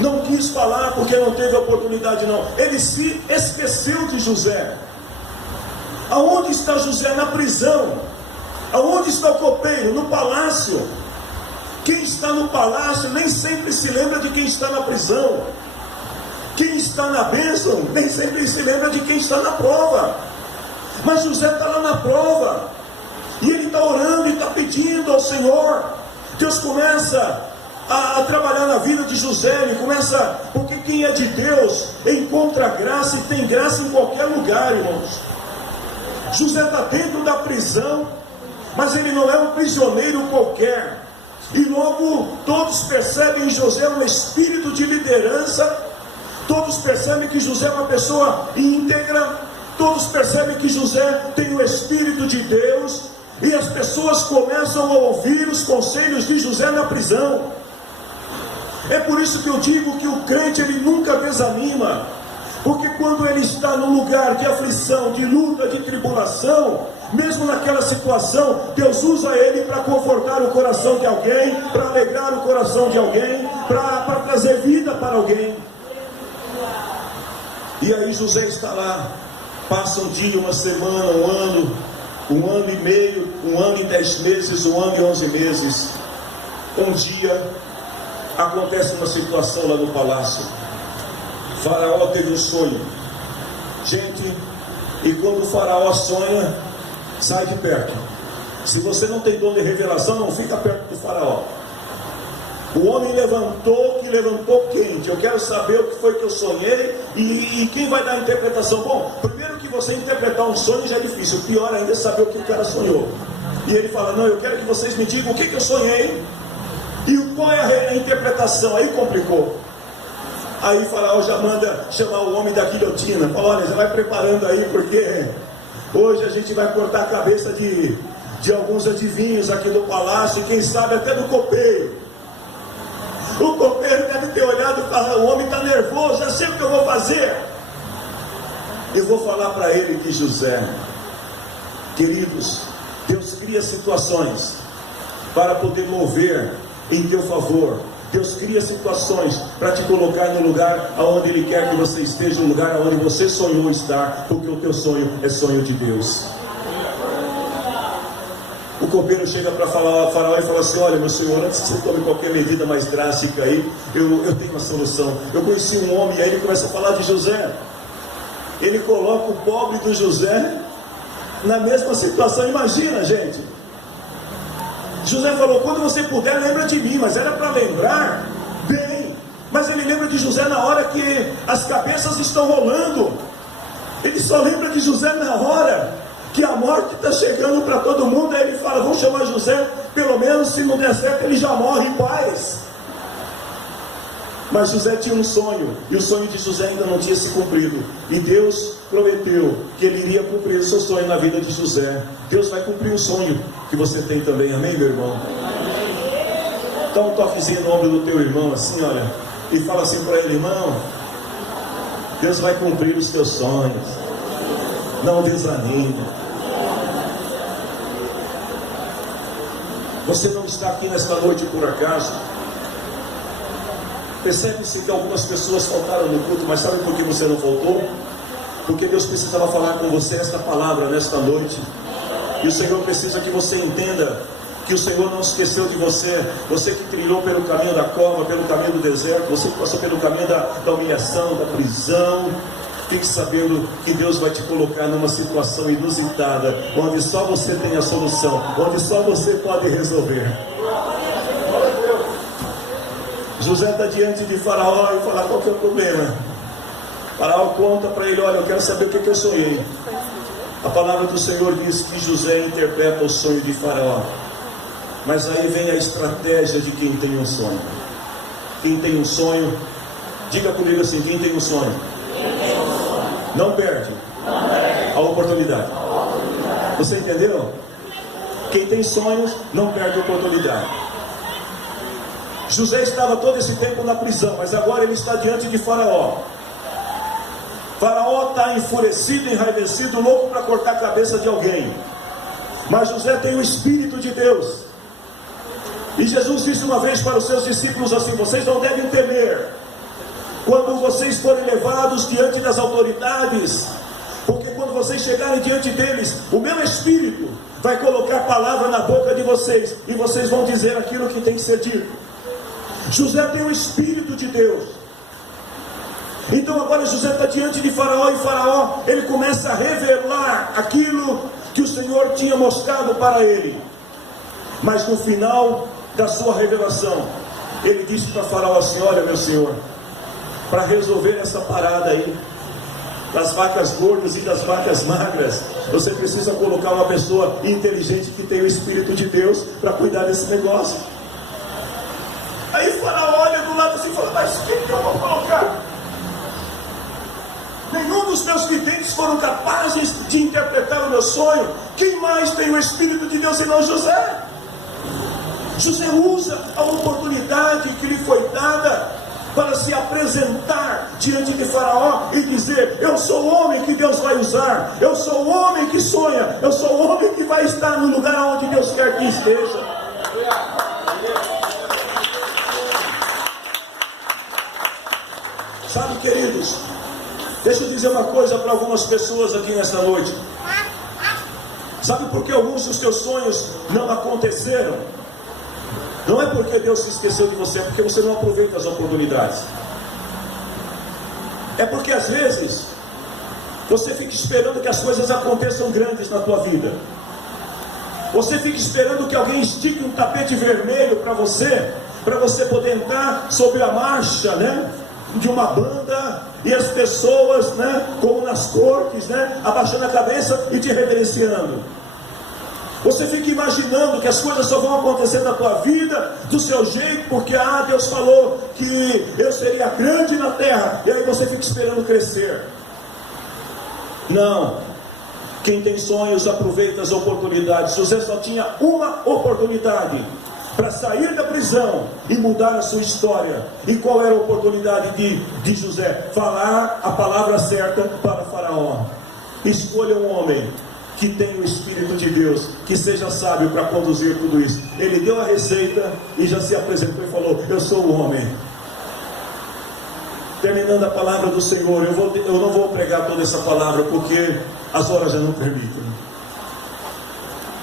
não quis falar porque não teve oportunidade, não. Ele se esqueceu de José. Aonde está José? Na prisão. Aonde está o copeiro? No palácio. Quem está no palácio nem sempre se lembra de quem está na prisão. Quem está na bênção nem sempre se lembra de quem está na prova. Mas José está lá na prova, e ele está orando e está pedindo ao Senhor. Deus começa a trabalhar na vida de José. Ele começa, porque quem é de Deus encontra graça, e tem graça em qualquer lugar, irmãos. José está dentro da prisão, mas ele não é um prisioneiro qualquer. E logo todos percebem em José um espírito de liderança. Todos percebem que José é uma pessoa íntegra, Todos percebem que José tem o Espírito de Deus, e as pessoas começam a ouvir os conselhos de José na prisão. É por isso que eu digo que o crente, ele nunca desanima, porque quando ele está num lugar de aflição, de luta, de tribulação, mesmo naquela situação, Deus usa ele para confortar o coração de alguém, para alegrar o coração de alguém, para trazer vida para alguém. E aí José está lá, passa um dia, uma semana, um ano e meio, 1 ano e 10 meses, 1 ano e 11 meses. Um dia acontece uma situação lá no palácio. Faraó teve um sonho. Gente, e quando o faraó sonha, sai de perto. Se você não tem dom de revelação, não fica perto do faraó. O homem levantou quente. Eu quero saber o que foi que eu sonhei e quem vai dar a interpretação. Bom, primeiro que você interpretar um sonho já é difícil. O pior ainda é saber o que o cara sonhou. E ele fala, não, eu quero que vocês me digam o que eu sonhei e qual é a interpretação. Aí complicou. Aí o faraó já manda chamar o homem da guilhotina. Fala, olha, já vai preparando aí, porque hoje a gente vai cortar a cabeça de alguns adivinhos aqui do palácio, e quem sabe até do copeiro. O copeiro deve ter olhado e falado, o homem está nervoso, já sei o que eu vou fazer. Eu vou falar para ele que José, queridos, Deus cria situações para poder mover em teu favor. Deus cria situações para te colocar no lugar aonde Ele quer que você esteja, no lugar aonde você sonhou estar, porque o teu sonho é sonho de Deus. O copeiro chega para falar ao faraó e fala assim, olha meu senhor, antes que você tome qualquer medida mais drástica aí, eu tenho uma solução. Eu conheci um homem, e aí ele começa a falar de José. Ele coloca o pobre do José na mesma situação. Imagina, gente. José falou, quando você puder, lembra de mim. Mas era para lembrar bem. Mas ele lembra de José na hora que as cabeças estão rolando. Ele só lembra de José na hora que a morte está chegando para todo mundo. Aí ele fala, vamos chamar José, pelo menos se não der certo ele já morre em paz. Mas José tinha um sonho, e o sonho de José ainda não tinha se cumprido, e Deus prometeu que Ele iria cumprir o seu sonho na vida de José. Deus vai cumprir o sonho que você tem também, amém, meu irmão? Dá um toquezinho no ombro do teu irmão assim, olha, e fala assim para ele, irmão, Deus vai cumprir os teus sonhos, não desanime. Você não está aqui nesta noite por acaso. Percebe-se que algumas pessoas faltaram no culto, mas sabe por que você não voltou? Porque Deus precisava falar com você esta palavra nesta noite. E o Senhor precisa que você entenda que o Senhor não esqueceu de você. Você que trilhou pelo caminho da cova, pelo caminho do deserto, você que passou pelo caminho da humilhação, da prisão. Fique sabendo que Deus vai te colocar numa situação inusitada, onde só você tem a solução, onde só você pode resolver. José está diante de Faraó e fala, qual que é o problema? Faraó conta para ele, olha, eu quero saber o que eu sonhei. A palavra do Senhor diz que José interpreta o sonho de Faraó. Mas aí vem a estratégia de quem tem um sonho. Quem tem um sonho, diga comigo assim, quem tem um sonho? Não perde a oportunidade. Você entendeu? Quem tem sonhos não perde a oportunidade. José estava todo esse tempo na prisão, mas agora ele está diante de Faraó. Faraó está enfurecido, enraivecido, louco para cortar a cabeça de alguém. Mas José tem o Espírito de Deus. E Jesus disse uma vez para os seus discípulos assim, vocês não devem temer quando vocês forem levados diante das autoridades, porque quando vocês chegarem diante deles, o meu Espírito vai colocar palavra na boca de vocês, e vocês vão dizer aquilo que tem que ser dito. José tem o Espírito de Deus. Então agora José está diante de Faraó, e Faraó, ele começa a revelar aquilo que o Senhor tinha mostrado para ele. Mas no final da sua revelação, ele disse para Faraó assim, olha meu senhor, para resolver essa parada aí das vacas gordas e das vacas magras, você precisa colocar uma pessoa inteligente que tem o Espírito de Deus para cuidar desse negócio. Aí o Faraó olha do lado assim e fala, mas quem que eu vou colocar? Nenhum os meus videntes foram capazes de interpretar o meu sonho, quem mais tem o Espírito de Deus senão José? José usa a oportunidade que lhe foi dada para se apresentar diante de Faraó e dizer: eu sou o homem que Deus vai usar, eu sou o homem que sonha, eu sou o homem que vai estar no lugar onde Deus quer que esteja. Sabe, queridos, deixa eu dizer uma coisa para algumas pessoas aqui nessa noite. Sabe por que alguns dos teus sonhos não aconteceram? Não é porque Deus se esqueceu de você, é porque você não aproveita as oportunidades. É porque às vezes você fica esperando que as coisas aconteçam grandes na tua vida. Você fica esperando que alguém estique um tapete vermelho para você poder entrar sobre a marcha, né, de uma banda, e as pessoas, né, como nas cortes, né, abaixando a cabeça e te reverenciando. Você fica imaginando que as coisas só vão acontecer na tua vida do seu jeito, porque Deus falou que eu seria grande na terra, e aí você fica esperando crescer. Não. Quem tem sonhos aproveita as oportunidades. José só tinha uma oportunidade para sair da prisão e mudar a sua história. E qual era a oportunidade de José? Falar a palavra certa para Faraó. Escolha um homem que tenha o Espírito de Deus, que seja sábio para conduzir tudo isso. Ele deu a receita e já se apresentou e falou: eu sou o homem. Terminando a palavra do Senhor, eu não vou pregar toda essa palavra porque as horas já não permitem.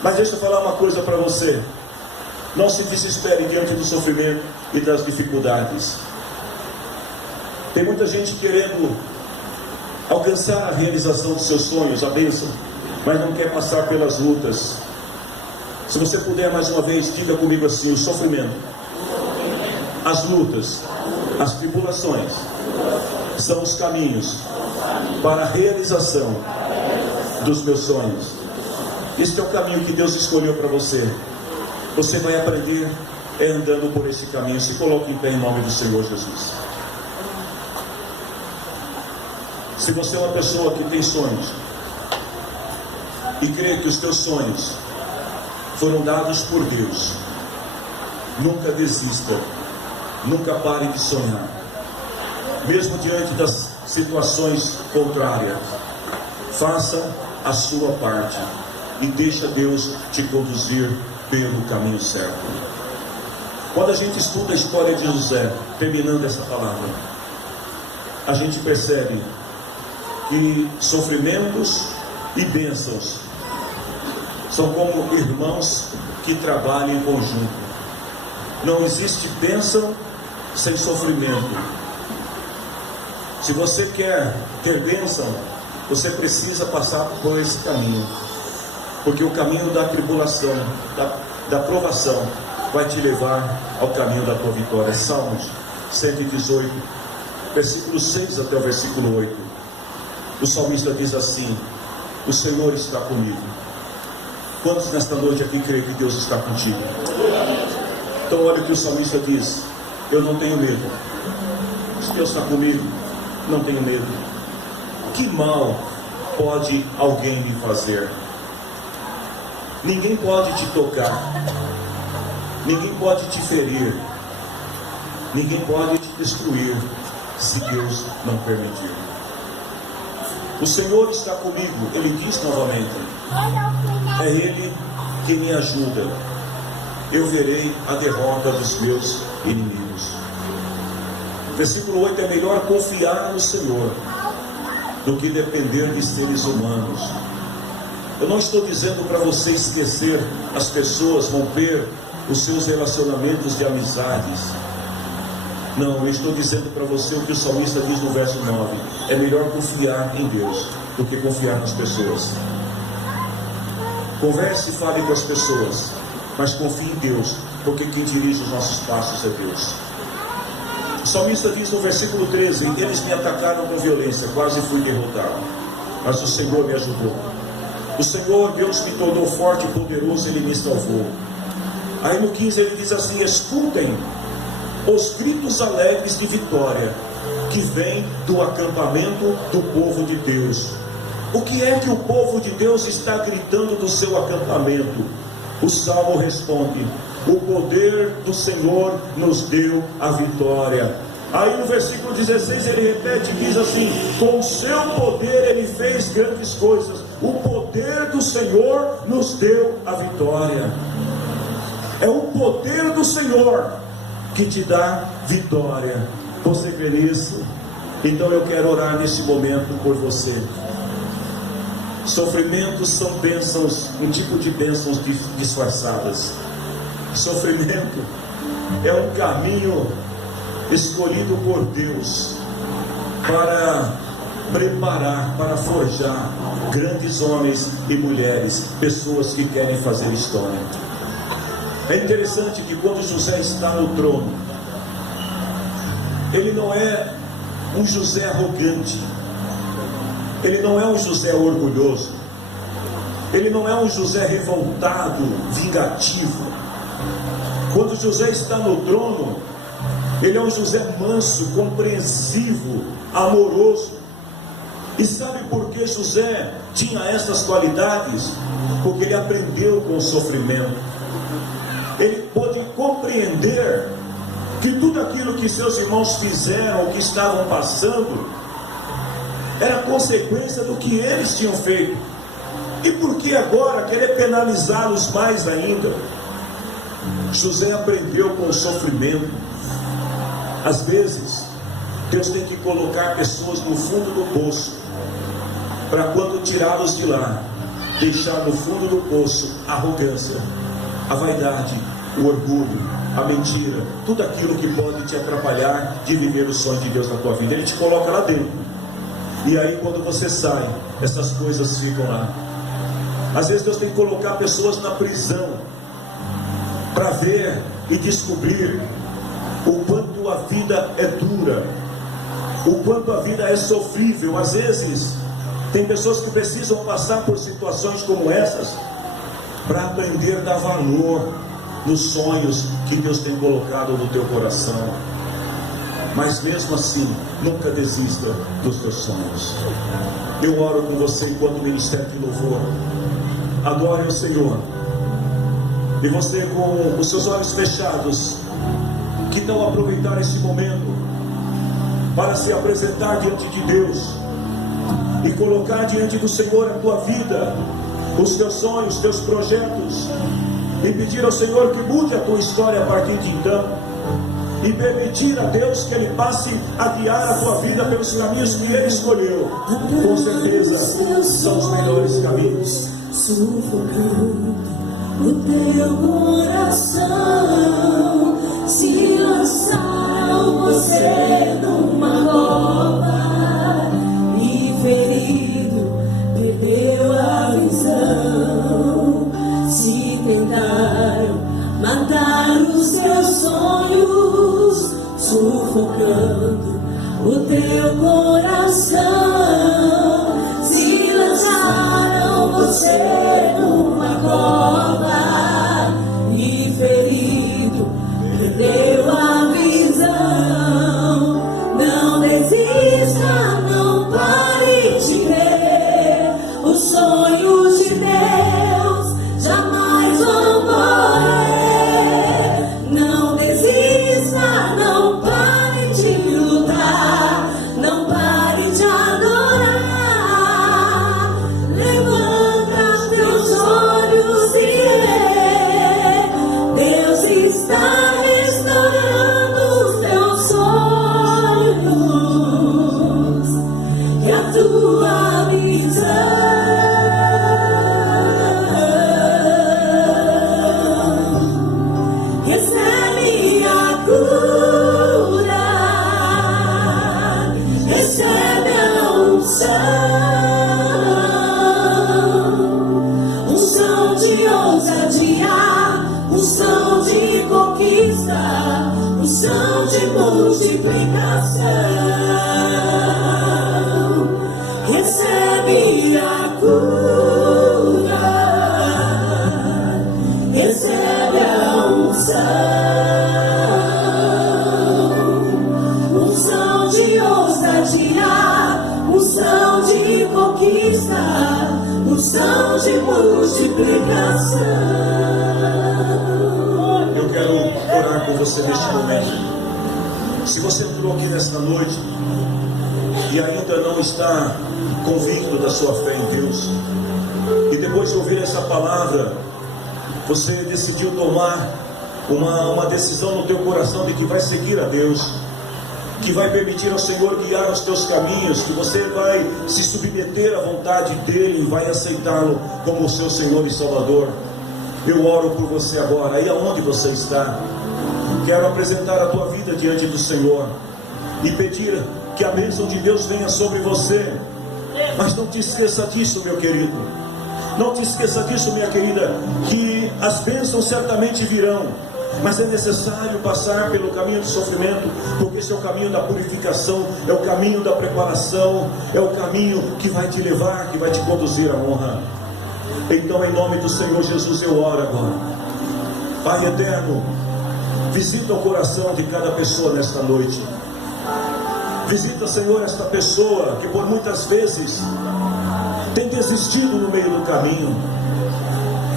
Mas deixa eu falar uma coisa para você. Não se desespere diante do sofrimento e das dificuldades. Tem muita gente querendo alcançar a realização dos seus sonhos, a bênção, mas não quer passar pelas lutas. Se você puder, mais uma vez, diga comigo assim: o sofrimento, as lutas, as tribulações são os caminhos para a realização dos meus sonhos. Este é o caminho que Deus escolheu para você. Você vai aprender andando por esse caminho. Se coloque em pé em nome do Senhor Jesus. Se você é uma pessoa que tem sonhos e crê que os teus sonhos foram dados por Deus, nunca desista, nunca pare de sonhar, mesmo diante das situações contrárias. Faça a sua parte e deixa Deus te conduzir pelo caminho certo. Quando a gente estuda a história de José, terminando essa palavra, a gente percebe que sofrimentos e bênçãos são como irmãos que trabalham em conjunto. Não existe bênção sem sofrimento. Se você quer ter bênção, você precisa passar por esse caminho, porque o caminho da tribulação, da provação, vai te levar ao caminho da tua vitória. Salmos 118, versículo 6 até o versículo 8. O salmista diz assim: o Senhor está comigo. Quantos nesta noite aqui creem que Deus está contigo? Então olha o que o salmista diz: eu não tenho medo. Se Deus está comigo, não tenho medo. Que mal pode alguém me fazer? Ninguém pode te tocar, ninguém pode te ferir, ninguém pode te destruir, se Deus não permitir. O Senhor está comigo. Ele diz novamente: é Ele que me ajuda. Eu verei a derrota dos meus inimigos. Versículo 8: é melhor confiar no Senhor do que depender de seres humanos. Eu não estou dizendo para você esquecer as pessoas, romper os seus relacionamentos de amizades. Não, eu estou dizendo para você o que o salmista diz no verso 9: é melhor confiar em Deus do que confiar nas pessoas. Converse e fale com as pessoas, mas confie em Deus, porque quem dirige os nossos passos é Deus. O salmista diz no versículo 13: eles me atacaram com violência, quase fui derrotado, mas o Senhor me ajudou. O Senhor Deus me tornou forte e poderoso, Ele me salvou. Aí no 15 ele diz assim: escutem os gritos alegres de vitória, que vem do acampamento do povo de Deus. O que é que o povo de Deus está gritando do seu acampamento? O Salmo responde: o poder do Senhor nos deu a vitória. Aí no versículo 16 ele repete, diz assim: com o seu poder ele fez grandes coisas. O poder do Senhor nos deu a vitória. É o poder do Senhor que te dá vitória. Você crê nisso? Então eu quero orar nesse momento por você. Sofrimentos são bênçãos, um tipo de bênçãos disfarçadas. Sofrimento é um caminho escolhido por Deus para preparar, para forjar grandes homens e mulheres, pessoas que querem fazer história. É interessante que quando José está no trono, ele não é um José arrogante, ele não é um José orgulhoso, ele não é um José revoltado, vingativo. Quando José está no trono, ele é um José manso, compreensivo, amoroso. E sabe por que José tinha essas qualidades? Porque ele aprendeu com o sofrimento. Ele pôde compreender que tudo aquilo que seus irmãos fizeram, que estavam passando, era consequência do que eles tinham feito. E por que agora querer penalizá-los mais ainda? José aprendeu com o sofrimento. Às vezes, Deus tem que colocar pessoas no fundo do poço, para quando tirá-los de lá, deixar no fundo do poço a arrogância, a vaidade, o orgulho, a mentira, tudo aquilo que pode te atrapalhar de viver o sonho de Deus na tua vida. Ele te coloca lá dentro, e aí quando você sai, essas coisas ficam lá. Às vezes Deus tem que colocar pessoas na prisão, para ver e descobrir o quanto a vida é dura, o quanto a vida é sofrível. Às vezes tem pessoas que precisam passar por situações como essas para aprender a dar valor nos sonhos que Deus tem colocado no teu coração. Mas mesmo assim, nunca desista dos teus sonhos. Eu oro com você enquanto ministério de louvor. Adore o Senhor. E você, com os seus olhos fechados, que não aproveitar esse momento para se apresentar diante de Deus e colocar diante do Senhor a tua vida, os teus sonhos, os teus projetos, e pedir ao Senhor que mude a tua história a partir de então, e permitir a Deus que Ele passe a guiar a tua vida pelos caminhos que Ele escolheu. Com certeza são os melhores caminhos. O teu coração, se lançaram você numa cova, e ferido perdeu a visão. Se tentaram matar os teus sonhos, sufocando o teu coração, se lançaram você numa cova, e ferido perdeu a visão. Não desista, não pare de crer, os sonhos de Deus jamais vão morrer. Não desista, não pare de lutar, não pare de adorar. Levanta teus olhos e vê, Deus está restaurando os teus sonhos e a tua visão. Recebe a cura, recebe a unção de ousadia, unção de conquista, unção de multiplicação. Recebe a cura, recebe a unção de ousadia. multiplicação. Eu quero orar com você neste momento. Se você entrou aqui nesta noite e ainda não está convicto da sua fé em Deus, e depois de ouvir essa palavra, você decidiu tomar uma decisão no teu coração de que vai seguir a Deus, que vai permitir ao Senhor guiar os teus caminhos, que você vai se submeter à vontade dEle e vai aceitá-lo como o seu Senhor e Salvador. Eu oro por você agora, aí aonde você está. Quero apresentar a tua vida diante do Senhor e pedir que a bênção de Deus venha sobre você. Mas não te esqueça disso, meu querido. Não te esqueça disso, minha querida, que as bênçãos certamente virão, mas é necessário passar pelo caminho do sofrimento, porque esse é o caminho da purificação, é o caminho da preparação, é o caminho que vai te levar, que vai te conduzir à honra. Então, em nome do Senhor Jesus, eu oro agora. Pai eterno, visita o coração de cada pessoa nesta noite. Visita, Senhor, esta pessoa que por muitas vezes tem desistido no meio do caminho.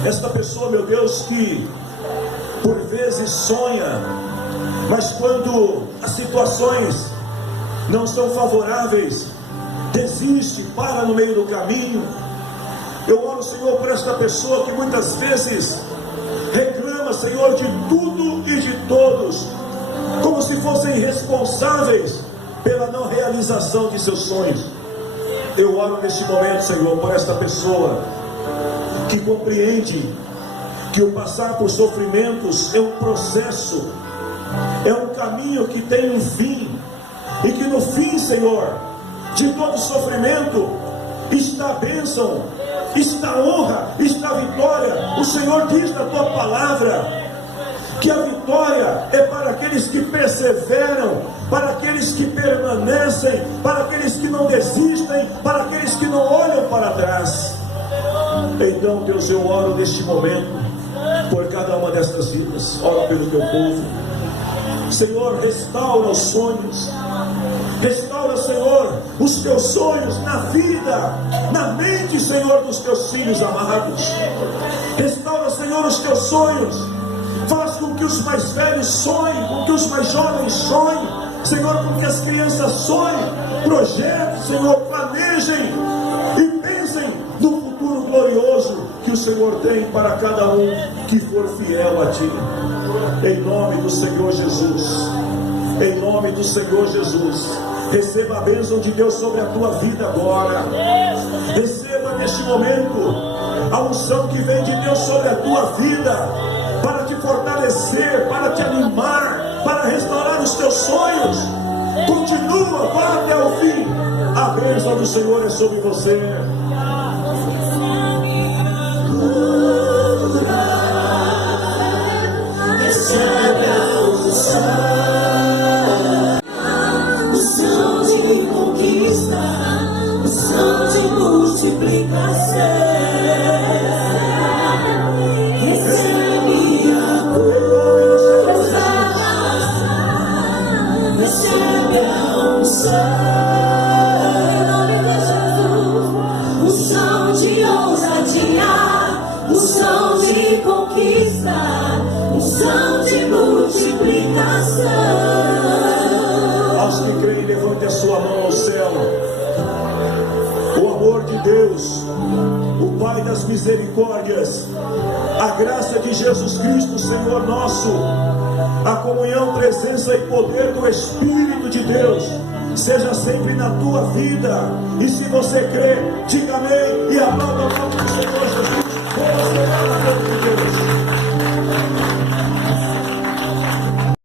Esta pessoa, meu Deus, que por vezes sonha, mas quando as situações não são favoráveis, desiste, para no meio do caminho. Eu oro, Senhor, por esta pessoa que muitas vezes reclama, Senhor, de tudo e de todos, como se fossem responsáveis pela não realização de seus sonhos. Eu oro neste momento, Senhor, por esta pessoa que compreende que o passar por sofrimentos é um processo, é um caminho que tem um fim, e que no fim, Senhor, de todo sofrimento está a bênção, está a honra, está a vitória. O Senhor diz na tua palavra que a vitória é para aqueles que perseveram, para aqueles que permanecem, para aqueles que não desistem, para aqueles que não olham para trás. Então, Deus, eu oro neste momento por cada uma destas vidas. Oro pelo teu povo. Senhor, restaura os sonhos. Restaura, Senhor, os teus sonhos na vida, na mente, Senhor, dos teus filhos amados. Restaura, Senhor, os teus sonhos. Faz com que os mais velhos sonhem, com que os mais jovens sonhem, Senhor, com que as crianças sonhem, projetem, Senhor, planejem e pensem no futuro glorioso que o Senhor tem para cada um que for fiel a Ti. Em nome do Senhor Jesus, em nome do Senhor Jesus, receba a bênção de Deus sobre a tua vida agora. Receba neste momento a unção que vem de Deus sobre a tua vida, para te fortalecer, para te animar, para restaurar os teus sonhos. Continua, vá até o fim. A bênção do Senhor é sobre você. Recebe a unção de conquista, unção de multiplicação. Unção de ousadia, unção de conquista, unção de multiplicação. Aos que creem, levante a sua mão ao céu. O amor de Deus, o Pai das misericórdias, a graça de Jesus Cristo, Senhor nosso, a comunhão, presença e poder do Espírito de Deus seja sempre na tua vida. E se você crê, diga amém e aplauda.